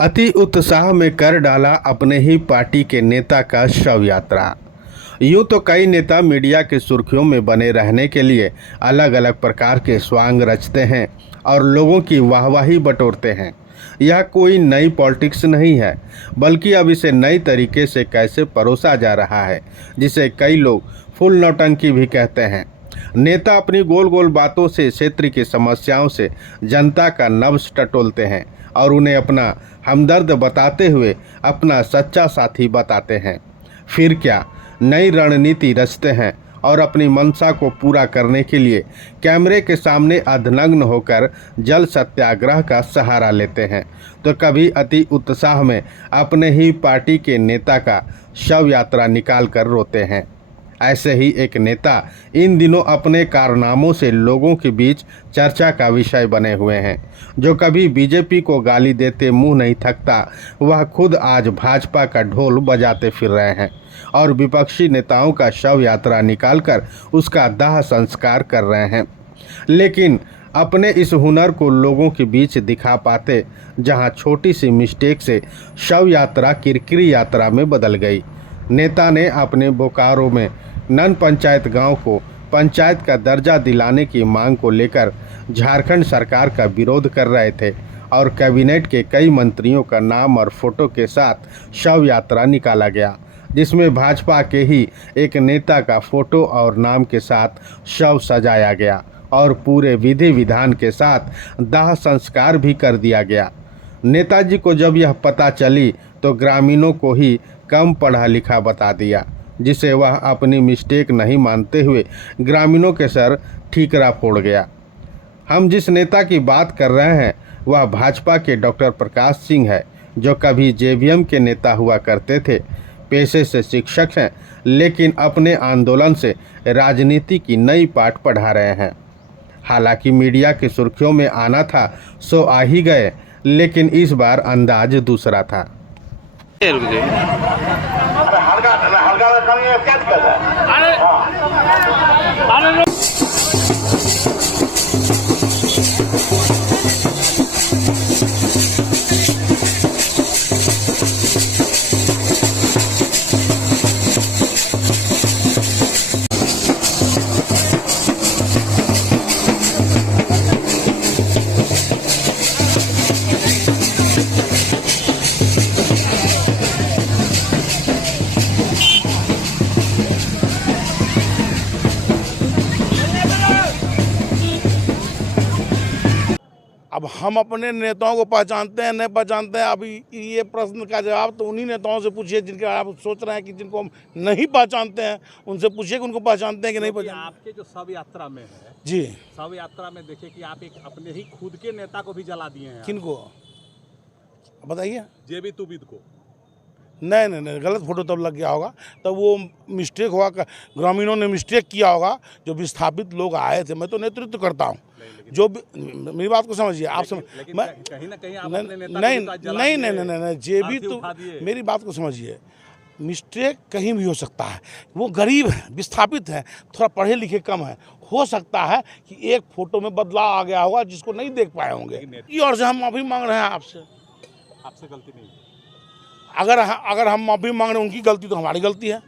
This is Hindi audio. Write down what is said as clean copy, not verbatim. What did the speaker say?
अति उत्साह में कर डाला अपने ही पार्टी के नेता का शव यात्रा। यूं तो कई नेता मीडिया की सुर्खियों में बने रहने के लिए अलग अलग प्रकार के स्वांग रचते हैं और लोगों की वाहवाही बटोरते हैं। यह कोई नई पॉलिटिक्स नहीं है, बल्कि अब इसे नई तरीके से कैसे परोसा जा रहा है, जिसे कई लोग फुल नौटंकी भी कहते हैं। नेता अपनी गोल गोल बातों से क्षेत्र की समस्याओं से जनता का नब्ज टटोलते हैं और उन्हें अपना हमदर्द बताते हुए अपना सच्चा साथी बताते हैं। फिर क्या नई रणनीति रचते हैं और अपनी मंशा को पूरा करने के लिए कैमरे के सामने अधनग्न होकर जल सत्याग्रह का सहारा लेते हैं, तो कभी अति उत्साह में अपने ही पार्टी के नेता का शव यात्रा निकाल कर रोते हैं। ऐसे ही एक नेता इन दिनों अपने कारनामों से लोगों के बीच चर्चा का विषय बने हुए हैं। जो कभी बीजेपी को गाली देते मुंह नहीं थकता, वह खुद आज भाजपा का ढोल बजाते फिर रहे हैं और विपक्षी नेताओं का शव यात्रा निकालकर उसका दाह संस्कार कर रहे हैं। लेकिन अपने इस हुनर को लोगों के बीच दिखा पाते, जहां छोटी सी मिस्टेक से शव यात्रा किरकिरी यात्रा में बदल गई। नेता ने अपने बोकारो में नन पंचायत गांव को पंचायत का दर्जा दिलाने की मांग को लेकर झारखंड सरकार का विरोध कर रहे थे और कैबिनेट के कई मंत्रियों का नाम और फोटो के साथ शव यात्रा निकाला गया, जिसमें भाजपा के ही एक नेता का फोटो और नाम के साथ शव सजाया गया और पूरे विधि विधान के साथ दाह संस्कार भी कर दिया गया। नेताजी को जब यह पता चली तो ग्रामीणों को ही कम पढ़ा लिखा बता दिया, जिसे वह अपनी मिस्टेक नहीं मानते हुए ग्रामीणों के सर ठीकरा फोड़ गया। हम जिस नेता की बात कर रहे हैं वह भाजपा के डॉक्टर प्रकाश सिंह है, जो कभी जेवीएम के नेता हुआ करते थे। पेशे से शिक्षक हैं, लेकिन अपने आंदोलन से राजनीति की नई पाठ पढ़ा रहे हैं। हालांकि मीडिया की सुर्खियों में आना था सो आ ही गए, लेकिन इस बार अंदाज दूसरा था। अब हम अपने नेताओं को पहचानते हैं नहीं पहचानते हैं, अभी ये प्रश्न का जवाब तो उन्हीं नेताओं से पूछिए जिनके आप सोच रहे हैं कि जिनको हम नहीं पहचानते हैं, उनसे पूछिए कि उनको पहचानते हैं कि नहीं पहचानते। आपके जो शव यात्रा में है जी, शव यात्रा में देखिए कि आप एक अपने ही खुद के नेता को भी जला दिए हैं। किनको बताइए? जेबी तुबिद को। नहीं, गलत फोटो तब लग गया होगा, तब वो मिस्टेक हुआ, ग्रामीणों ने मिस्टेक किया होगा। जो विस्थापित लोग आए थे, मैं तो नेतृत्व करता हूँ, जो मेरी बात को समझिए आप मैं कहीं ना कहीं आप अपने नेता नहीं जेबी तो मेरी बात को समझिए। मिस्टेक कहीं भी हो सकता है, वो गरीब है, विस्थापित है, थोड़ा पढ़े लिखे कम है, हो सकता है कि एक फोटो में बदलाव आ गया होगा जिसको नहीं देख पाए होंगे। और से हम माफी मांग रहे हैं आपसे गलती नहीं। अगर हम माफी मांग रहे हैं, उनकी गलती तो हमारी गलती है।